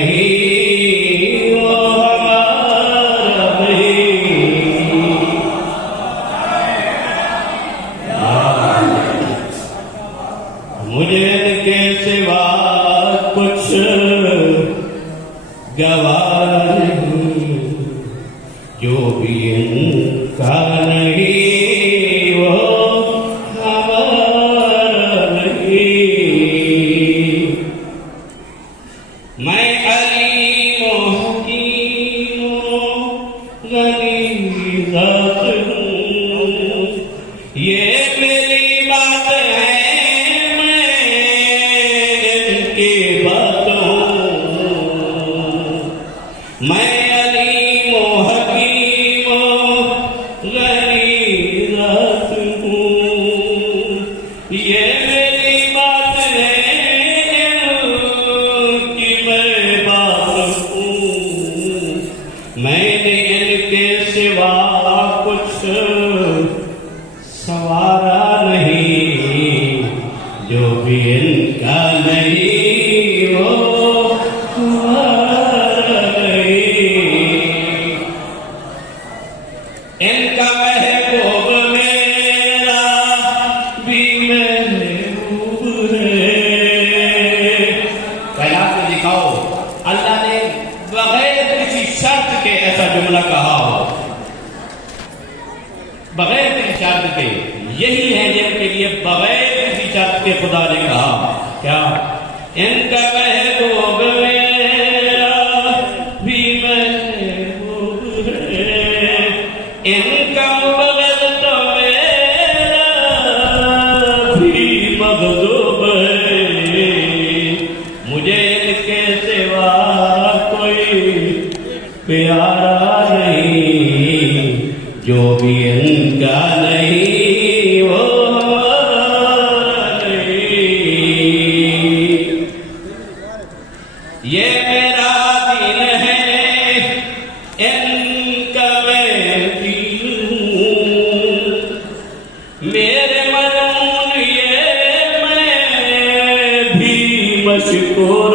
नहीं वो हमारा नहीं। मुझे इनके सिवा कुछ गवाह नहीं, जो भी इनका नहीं वो हमारा नहीं। मैं अलीम हकीम गनी ज़ात हूँ, ये मेरी बात है, मैं इनकी बात हूँ। मैं अलीम हकीम गनी ज़ात हूँ, ये मेरी बात है, इनकी मैं बात हूँ। मैंने इनके सिवा कुछ सवारा नहीं, जो भी इनका नहीं वो हमारा नहीं। इनका महबूब मेरा भी महबूब है। कैलाश में दिखाओ अल्लाह ने बगैर किसी शर्त के ऐसा जुमला कहा हो, बगैर किसी शर्त के। यही है जिनके लिए बगैर किसी शर्त के खुदा ने कहा क्या, इनका महबूब मेरा भी महबूब है, इनका बगल तो मेरा भी मगदूब है। मुझे इनके सिवा कोई प्यारा नहीं, जो भी इनका नहीं वो हमारा नहीं। ये मेरा दिन है, इनका मैं दीन हूँ, मेरे मजमून ये मैं भी मशकूर